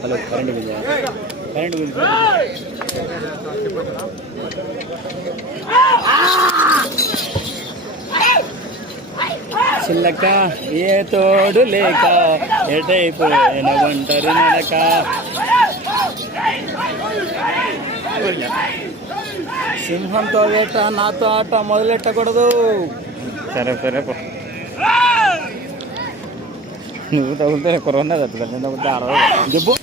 Hello current bill current bill చిల్లక ఏ తోడు లేక ఎటైపోయిన ఒంటరి నడక? సింహంతో వేట నాతో ఆట మొదలెట్టకూడదు. సరే సరే పో. నువ్వు తగులుతే కరోనా తగ్గుతుంది నేను తగ్గితే అరవై చెప్పు.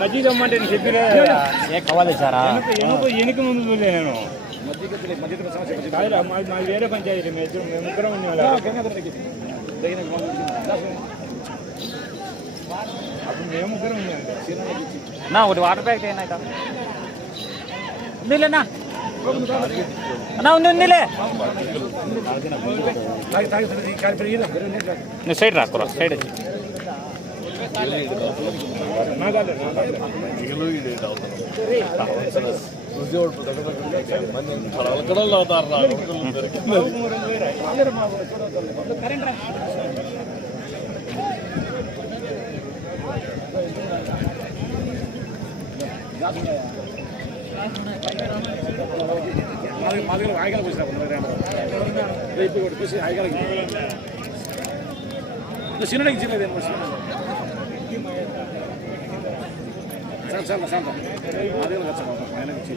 మజ్జిగ నేను చెప్పిన? ఏ కావాలి సారా ఎనుక ఎనుక ముందు చూడలే నేను. వేరే పంచాయతీ మేము ఇద్దరం మేము ముగ్గురం ఉండేవాళ్ళం అప్పుడు మేము ముగ్గురం ఉండేవాళ్ళం నా ఒకటి వాటర్ ప్యాక్ అయినా ఉందిలేనా అన్నా ఉంది ఉందిలే నువ్వు సైడ్ రాకురా సైడ్ వచ్చి నాగాలే నాగాలే చిన్నడికి చిన్నది సార్ సార్ సార్ అదే వచ్చా ఆయనకి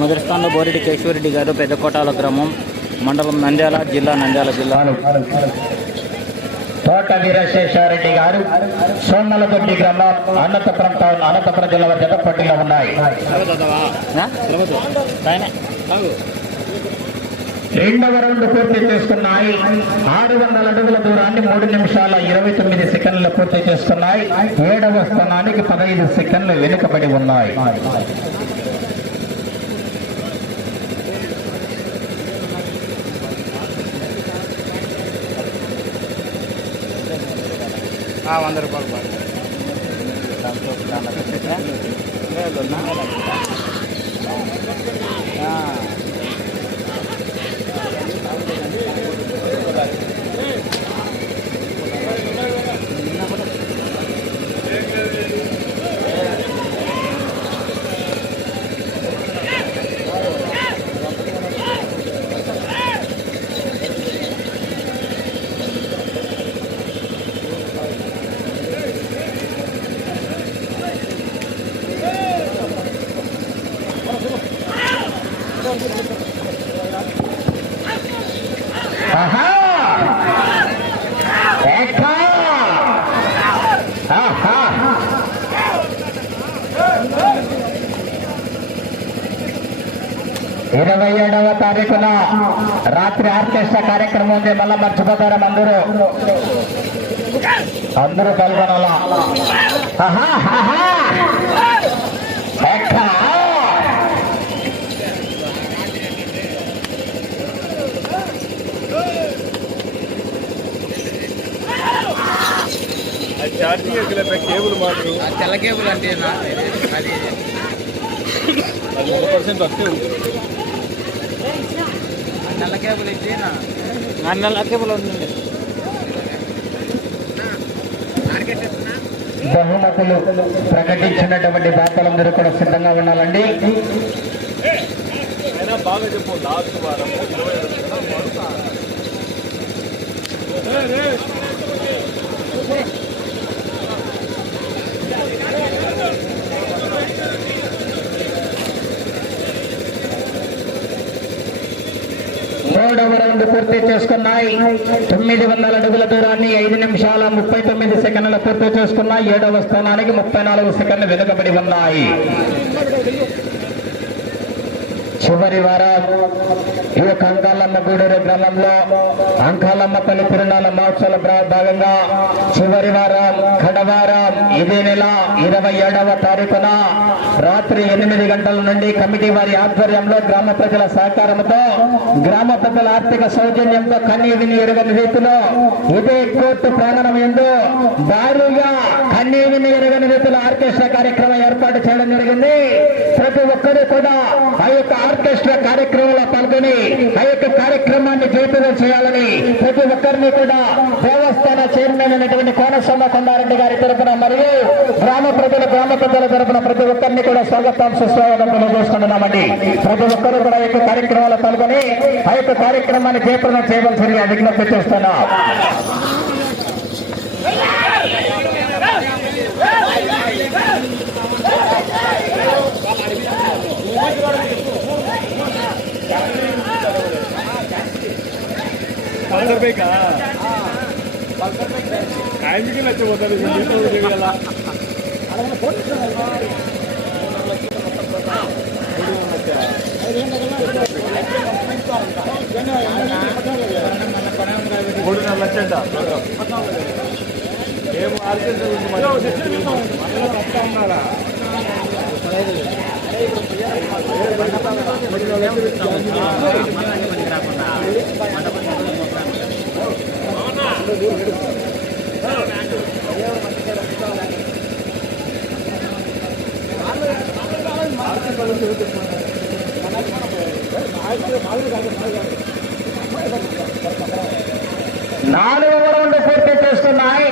మొదటి స్థానంలో బోరెడ్డి కేశవరెడ్డి గారు పెద్దకోటాల గ్రామం మండలం నంద్యాల జిల్లా నంద్యాల జిల్లా. తోట వీరశేషారెడ్డి గారు సోన్నలదొడ్డి గ్రామం అనంతపురం టౌన్ అనంతపురం జిల్లా జత పోటీలో ఉన్నాయి. రెండవ రౌండ్ పూర్తి చేసుకున్నాయి. ఆరు వందల అడుగుల దూరాన్ని మూడు నిమిషాల ఇరవై తొమ్మిది సెకండ్లు పూర్తి చేసుకున్నాయి. ఏడవ స్థానానికి పదహైదు సెకండ్లు వెనుకబడి ఉన్నాయి. ఆ, వంద రూపాయలు బాగా దాంతో దాంట్లో లేదు, ఇరవై ఏడవ తారీఖున రాత్రి ఆర్కెస్ట్రా కార్యక్రమం ఉంది. మళ్ళీ మర్చిపోతారా అందరూ. అందరూ పాల్గొనాలా కేబుల్ మాత్రం తెల్ల కేబుల్ అంటే నల్ల కేబుల్ అయితే నల్ల కేబుల్ ఉంది బహుమతులు ప్రకటించినటువంటి బాపలందరూ కూడా సిద్ధంగా ఉండాలండి బాగా చెప్పు లాస్ట్ వారం ఇరవై ఐదు కదా, మరొక. మూడవ రౌండ్ పూర్తి చేసుకున్నాయి. తొమ్మిది వందల అడుగుల దూరాన్ని ఐదు నిమిషాల ముప్పై తొమ్మిది సెకండ్ల పూర్తి చేసుకున్నాయి. ఏడవ స్థానానికి ముప్పై నాలుగు సెకండ్లు వెనుకబడి ఉన్నాయి. చివరి వారం ఈ యొక్క అంకాలమ్మ గూడూరు గ్రామంలో అంకాలమ్మ తల్లి తిరునాళ్ళ మహోత్సవ భాగంగా చివరి వారం కడవారం ఇదే నెల ఇరవై ఏడవ తారీఖున రాత్రి ఎనిమిది గంటల నుండి కమిటీ వారి ఆధ్వర్యంలో గ్రామ ప్రజల సహకారంతో గ్రామ ప్రజల ఆర్థిక సౌజన్యంతో కన్నీ విని ఎరగని రీతిలో ఇదే కోర్టు ప్రాంగణం ఎందు భారీగా కన్నీ విని ఎరగని రీతిలో ఆర్కెస్ట్రా కార్యక్రమం ఏర్పాటు చేయడం జరిగింది. ప్రతి ఒక్కరూ కూడా ఆ యొక్క ఆర్కెస్ట్రా కార్యక్రమంలో పాల్గొని ఆ యొక్క కార్యక్రమాన్ని జయప్రదం చేయాలని ప్రతి ఒక్కరిని కూడా దేవస్థాన చైర్మన్ అయినటువంటి కోనసమ్మ కొండారెడ్డి గారి తరపున మరియు గ్రామ ప్రజల గ్రామ ప్రజల తరపున ప్రతి ఒక్కరిని కూడా స్వాగతం సుస్వాగతం తెలియజేస్తున్నామండి ప్రతి ఒక్కరు కూడా ఈ యొక్క కార్యక్రమంలో పాల్గొని ఆ యొక్క కార్యక్రమాన్ని జయప్రదం చేయవలసిందిగా విజ్ఞప్తి చేస్తున్నాం. పల్సర్ బైకా కాయింటికి నచ్చిపోతారు మూడున్నర లక్షంట ఏం ఆర్కెస్ట్రా మనలో తప్ప నాలుగు రౌండ్ పూర్తి చేసుకున్నాయి.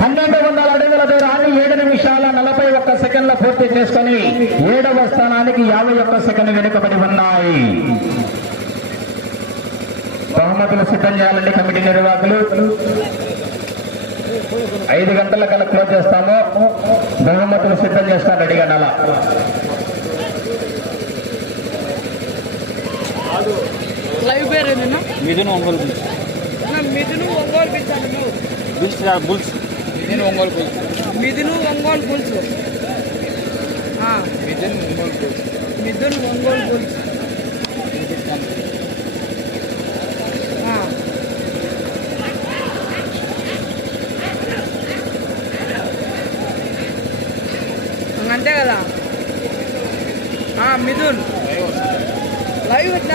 పన్నెండు వందల అడుగుల దూరాన్ని ఏడు నిమిషాల నలభై ఒక్క సెకండ్ల పూర్తి చేసుకుని ఏడవ స్థానానికి యాభై ఒక్క సెకండ్ వెనుకబడి ఉన్నాయి. బహుమతులు సిద్ధం చేయాలండి కమిటీ నిర్వాహకులు ఐదు గంటల కల్లా క్లోజ్ చేస్తాము. బహుమతులు సిద్ధం చేస్తాను రెడీగా నెల. లైవ్ పేరు మిథున్ ఒంగోలు మిథును ఒంగోలు పిలిచాను బుల్స్ బుల్స్. నేను ఒంగోలు పోయి మిథును ఒంగోలు పులుసు ఆ, మిథున్ ఒంగోలు పోయి మిథును ఒంగోలు పులుసు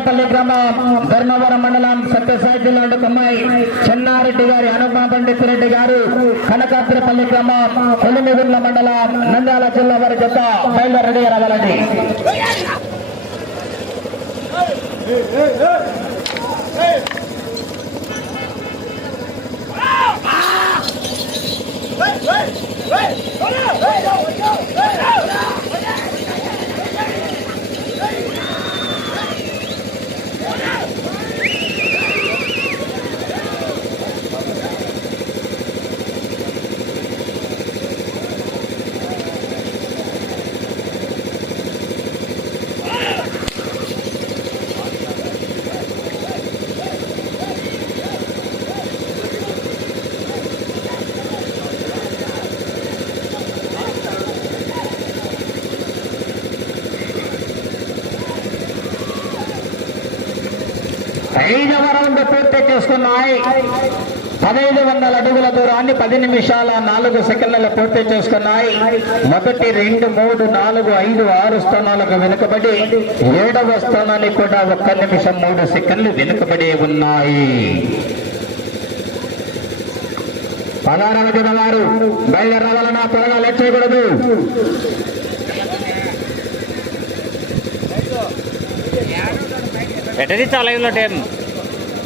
చింతపల్లి గ్రామం ధర్మవరం మండలం సత్యసాయి జిల్లాడు అమ్మాయి చెన్నారెడ్డి గారి అనుపమ పండిత్ రెడ్డి గారు కనకాత్రిపల్లి గ్రామం కొలిమిగుండ్ల మండలం నంద్యాల జిల్లా వారి జత బయలుదేరడి రావాలండి Hey! Hey! Hey! Hey! Hey! Hey! Hey! Hey! Round చేసుకున్నాయి. పదహైదు వందల అడుగుల దూరాన్ని పది నిమిషాల నాలుగు సెకండ్ల పూర్తి చేసుకున్నాయి. మొదటి రెండు మూడు నాలుగు ఐదు ఆరు స్థానాలకు వెనుకబడి ఏడవ స్థానానికి కూడా ఒక్క నిమిషం మూడు సెకండ్లు వెనుకబడి ఉన్నాయి. పదహారవ జత వారు త్వరగా లెట్ చేయకూడదు ఎటరితా టైం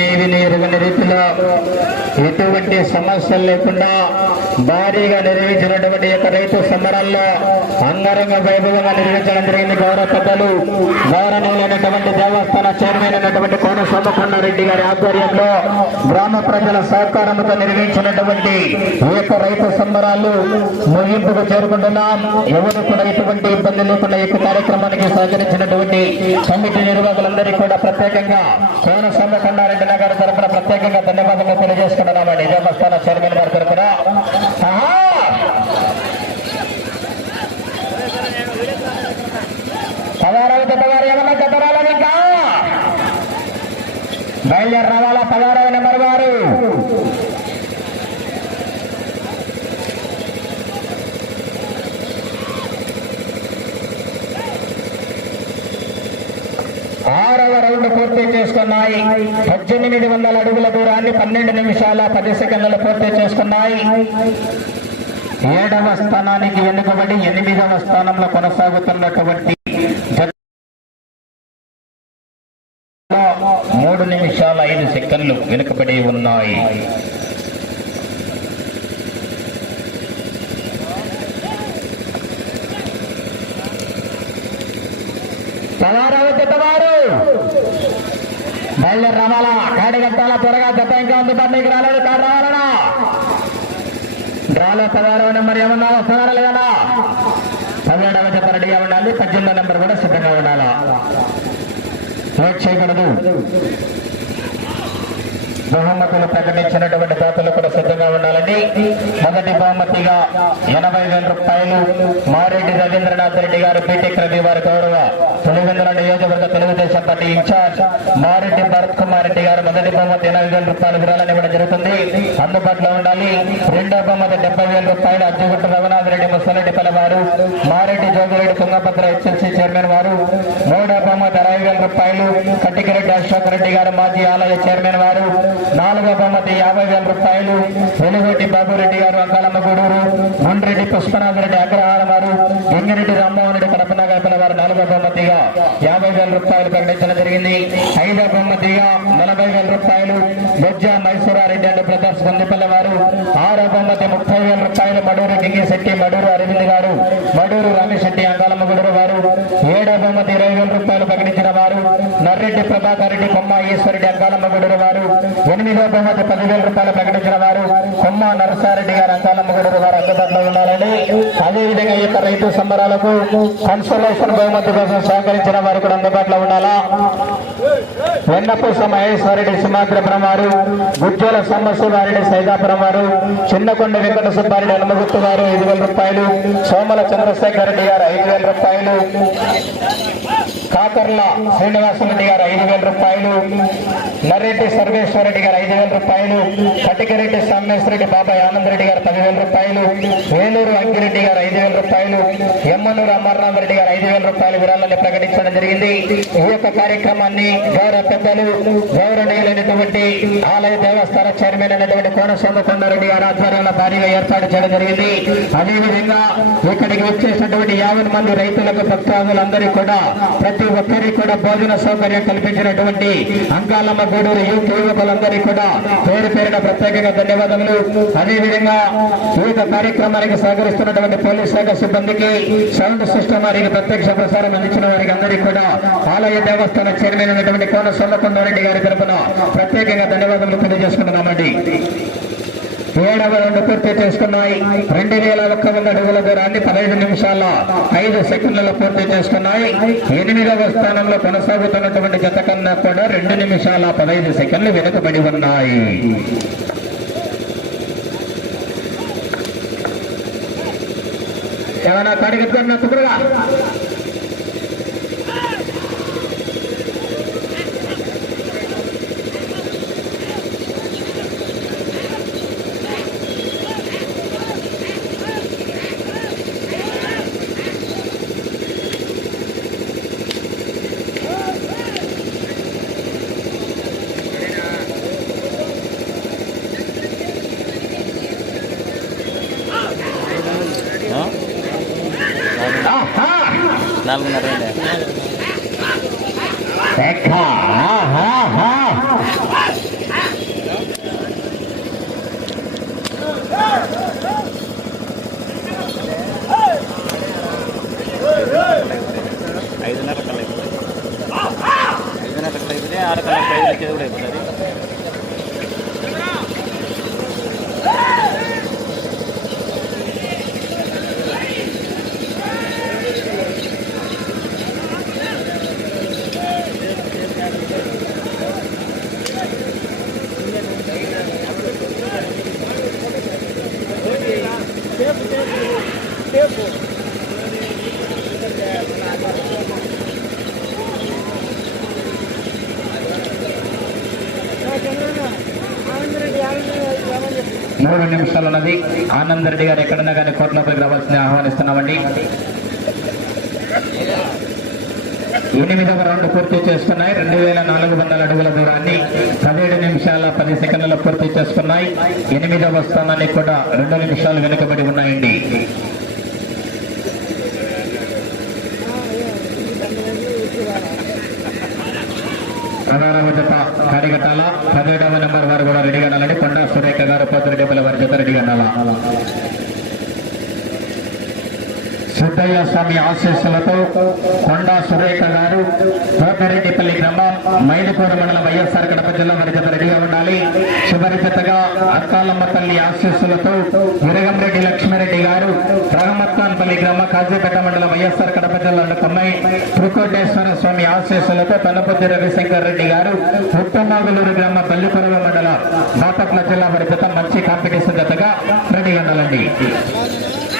కన్నీవి ఎరుగని రీతిలో ఎటువంటి సమస్యలు లేకుండా భారీగా నిర్వహించినటువంటి యొక్క రైతు సమరాల్లో అంగరంగ వైభవంగా నిర్వహించడం జరిగింది గౌరవ పెద్దలు. గౌరవనీయులైనటువంటి దేవస్థాన చైర్మన్ అయినటువంటి కోన సోమకొండారెడ్డి గారి ఆధ్వర్యంలో గ్రామ ప్రజల సహకారంతో నిర్వహించినటువంటి ఈ యొక్క రైతు సంబరాలు ముగింపుకు చేరుకుంటున్నాం. ఎవరు కూడా ఎటువంటి ఇబ్బంది లేకుండా ఈ కార్యక్రమానికి సహకరించినటువంటి కమిటీ నిర్వాహకులందరికీ కూడా ప్రత్యేకంగా కోన సోమకొండారెడ్డి గారి తరఫున ప్రత్యేకంగా ధన్యవాదాలు తెలియజేసుకుంటున్నామండి దేవస్థాన చైర్మన్ గారి తరఫున ఆహా! పదహారవ జత వారు ఏమన్నా జత రాలేదు ఇంకా బయలుదేరి రావాలా పదహారవ నెంబర్ వారు ఆరవ రౌండ్ పూర్తి చేసుకున్నాయి పద్దెనిమిది వందల అడుగుల దూరాన్ని పన్నెండు నిమిషాల పది సెకండ్లు పూర్తి చేసుకున్నాయి ఏడవ స్థానానికి వెనుకబడి ఎనిమిదవ స్థానంలో కొనసాగుతున్నటువంటి మూడు నిమిషాల ఐదు సెకండ్లు వెనుకబడి ఉన్నాయి. పదహారవ బయలుదేరి రావాలా? కాడి కట్టాలా? త్వరగా జత ఇంకా అందుబాటులోకి రాలేదు. కాడు రావాలనా డ్రాలో పదహారవ నెంబర్ ఏమన్నా? వస్తున్నారా లేదా పదిహేడవ జత రెడీగా ఉండాలి. పద్దెనిమిదో నెంబర్ కూడా సిద్ధంగా ఉండాలా? లేట్ చేయకూడదు బహుమతులు ప్రకటించినటువంటి దాతలు కూడా సిద్ధంగా ఉండాలండి. మొదటి బహుమతిగా ఎనభై వేల రూపాయలు మారెడ్డి రవీంద్రనాథ్ రెడ్డి గారు బీటెక్ రవి వారి గౌరవ పులివెందుల నియోజకవర్గ తెలుగుదేశం పార్టీ ఇన్ఛార్జ్ మారెడ్డి భరత్ కుమార్ రెడ్డి గారు మొదటి బహుమతి ఎనభై వేల రూపాయలు విరాళాన్ని ఇవ్వడం జరుగుతుంది. అందుబాటులో ఉండాలి. రెండో బహుమతి డెబ్బై వేల రూపాయలు అజ్జగుట్ట రఘునాథరెడ్డి ముసలరెడ్డి వారు మారెడ్డి జోగిరెడ్డి తుంగభద్ర హెచ్ఎల్సీ చైర్మన్ వారు. మూడో బహుమతి అరవై వేల రూపాయలు కట్టికిరెడ్డి అశోక్ రెడ్డి గారు మాజీ ఆలయ చైర్మన్ వారు. నాలుగో బహుమతి యాభై వేల రూపాయలు వెలుగొట్టి బాబురెడ్డి గారు అంకాలమ్మ గూడూరు. గుండ్రెడ్డి పుష్పనాథరెడ్డి అగ్రహారం వారు గంగిరెడ్డి రామ్మోహన్ రెడ్డి కడప నగరపల్లి వారు నాలుగో బహుమతిగా యాభై వేల రూపాయలు ప్రకటించడం జరిగింది. ఐదో బహుమతిగా నలభై వేల రూపాయలు బొజ్జ మైసూరారెడ్డి అండ్ బ్రదర్స్ గొందిపల్లి వారు ఆరో బహుమతి ముప్పై వేల రూపాయలు మడూరు గింగిశెట్టి మడూరు అరవింద్ గారు మడూరు రామశెట్టి అంగాలమ్మ గూడూరు వారు ఏడో బహుమతి ఇరవై వేల రూపాయలు ప్రకటించిన వారు నర్రెడ్డి ప్రభాకర్ రెడ్డి కొమ్మ ఈశ్వరెడ్డి అంగాలమ్మ గూడూరు వారు ఎనిమిదో బహుమతి పదివేల రూపాయలు ప్రకటించిన వారు కొమ్మ నరసారెడ్డి గారు అంకాలమ్మగూడూరు వారు అందుబాటులో ఉండాలని. అదేవిధంగా ఈ యొక్క రైతు సంబరాలకు కన్సోలేషన్ బహుమతి కోసం సహకరించిన వారు కూడా అందుబాటులో ఉండాలా? వెన్నపూస మహేశ్వరరెడ్డి సుమాగ్రపురం వారు గుజ్జోల సంబశివారెడ్డి సైదాపురం వారు చిన్నకొండ వెంకట సుబ్బారెడ్డి హనుమగుత్తు గారు ఐదు వేల రూపాయలు సోమల చంద్రశేఖర్ రెడ్డి గారు ఐదు వేల రూపాయలు. కాకర్ల శ్రీనివాసరెడ్డి గారు ఐదు వేల రూపాయలు నర్రెడ్డి సర్వేశ్వరరెడ్డి గారు ఐదు వేల రూపాయలు కటికరెడ్డి సామేశ్వరెడ్డి బాబాయ్ ఆనందరెడ్డి గారు పదివేల రూపాయలు వేలూరు అంకిరెడ్డి గారు ఐదు వేల రూపాయలు ఎమ్మనూరు అమర్నాథరెడ్డి గారు ఐదు వేల రూపాయలు విరాళాన్ని ప్రకటించడం జరిగింది. ఈ యొక్క కార్యక్రమాన్ని గౌరవ పెద్దలు గౌరవనీయులైనటువంటి ఆలయ దేవస్థాన చైర్మన్ అయినటువంటి కోన కొండారెడ్డి గారి ఆధ్వర్యంలో భారీగా ఏర్పాటు చేయడం జరిగింది. అదేవిధంగా ఇక్కడికి వచ్చేసినటువంటి యాభై మంది రైతులకు భక్తాదులందరికీ కూడా ప్రతి ప్రతి ఒక్కరికి కూడా భోజన సౌకర్యం కల్పించినటువంటి అంకాలమ్మ గూడూరు యూత్ యువకులందరికీ కూడా పేరు పేరున ప్రత్యేకంగా ధన్యవాదములు. అదేవిధంగా వివిధ కార్యక్రమానికి సహకరిస్తున్నటువంటి పోలీస్ శాఖ సిబ్బందికి సౌండ్ సిస్టమ్ వారికి ప్రత్యక్ష ప్రసారం అందించిన వారికి అందరికీ కూడా ఆలయ దేవస్థాన చైర్మన్ అయినటువంటి కోన సొల్లకొండారెడ్డి గారి తరపున ప్రత్యేకంగా ధన్యవాదములు తెలియజేసుకుంటున్నామండి. ఏడవ రెండు పూర్తి చేసుకున్నాయి. రెండు వేల ఒక్క వంద అడుగుల దూరాన్ని పదహైదు నిమిషాల ఐదు సెకండ్లలో పూర్తి చేసుకున్నాయి. ఎనిమిదవ స్థానంలో కొనసాగుతున్నటువంటి జత కన్నా కూడా రెండు నిమిషాల పదహైదు సెకండ్లు వెనుకబడి ఉన్నాయి. ఏమైనా కడిగిద్దన్న కుదురుగా ఐదున్నర కల్లా అయిపోతుంది ఐదున్నర కల్లా అయిపోతే ఆరు కల్లా ఐదు కూడా అయిపోతుంది. మూడు నిమిషాలు ఉన్నది. ఆనంద్ రెడ్డి గారు ఎక్కడన్నా కానీ కోట్లపైకి రావాల్సింది ఆహ్వానిస్తున్నామండి. ఎనిమిదవ రౌండ్ పూర్తి చేస్తున్నాయి రెండు వేల నాలుగు వందల అడుగుల దూరాన్ని పదిహేడు నిమిషాల పది సెకండ్ల పూర్తి చేసుకున్నాయి. ఎనిమిదవ స్థానానికి కూడా రెండు నిమిషాలు వెనుకబడి ఉన్నాయండి. పదహారవ జత కడిగట్టాల పదిహేడవ నెంబర్ వారు కూడా రెడీగా ఉండాలని కొండా సురేఖ గారు పదిరెడ్డి వారి జత రెడీగా ఉండాలా? సిద్ధయ్య స్వామి ఆశీస్సులతో కొండా సురేఖ గారు పోతిరెడ్డిపల్లి గ్రామం మైలుకూర మండలం వైఎస్ఆర్ కడప జిల్లా వారి రెడీగా ఉండాలి. చివరి జతగా అక్కాలమ్మ తల్లి ఆశీస్సులతో విరగంరెడ్డి లక్ష్మారెడ్డి గారు రహమత్వాన్పల్లి గ్రామ కాజీపేట మండలం వైఎస్ఆర్ కడప జిల్లా కొమ్మై త్రికోటేశ్వర స్వామి ఆశీస్సులతో తనపొద్ది రవిశంకర్ రెడ్డి గారు ఉత్తమాగులూరు గ్రామ బల్లిపురవ మండలం బాపట్ల జిల్లా వారి జత మంచి కాంపిటీషన్ జతగా రెడీగా ఉండాలండి.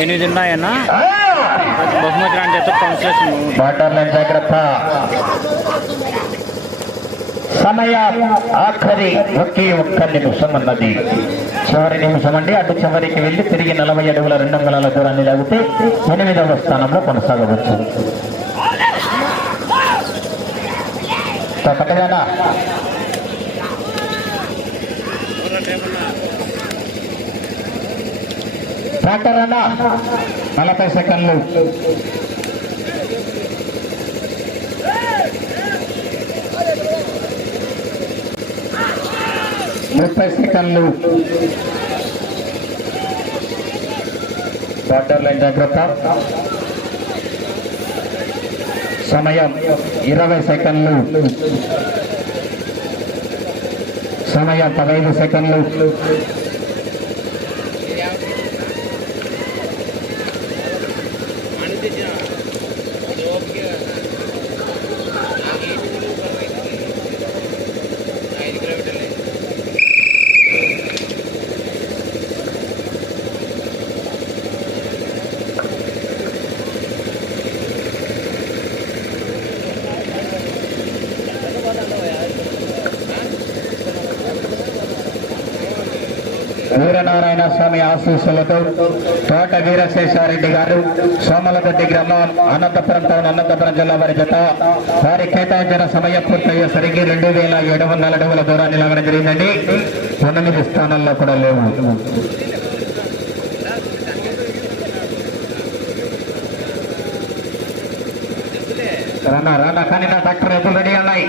ఎనిమిది ఉన్నాయన్న బహుమతి బహుమతులు అంటే కన్స్ట్రక్షన్ బాటర్ల జాగ్రత్త సమయ ఆఖరి ఒకే ఒక్క నిమిషం అన్నది చివరి నిమిషం అండి అటు చివరికి వెళ్ళి తిరిగి నలభై అడుగుల రెండు అంగళాల దూరాన్ని లాగితే ఎనిమిదవ స్థానంలో కొనసాగవచ్చు తప్పకదానా డాక్టర్ అన్న నలభై సెకండ్లు. ముప్పై సెకండ్లు. బార్డర్ లైన్ జాగ్రత్త సమయం ఇరవై సెకండ్లు. సమయం పదహైదు సెకండ్లు. వీరనారాయణ స్వామి ఆశీస్సులతో తోట వీరశేషారెడ్డి గారు సోమలదొడ్డి గ్రామం అనంతపురం టౌన్ అనంతపురం జిల్లా వారి జత. వారి కేటాయించిన సమయం పూర్తయ్యేసరికి రెండు వేల ఏడు వందల అడుగుల దూరాన్ని లాగడం జరిగిందండి. ఎనిమిది స్థానాల్లో కూడా లేవు. రానా రానా కానీ నా డాక్టర్ ఎప్పుడు రెడీ అన్నాయి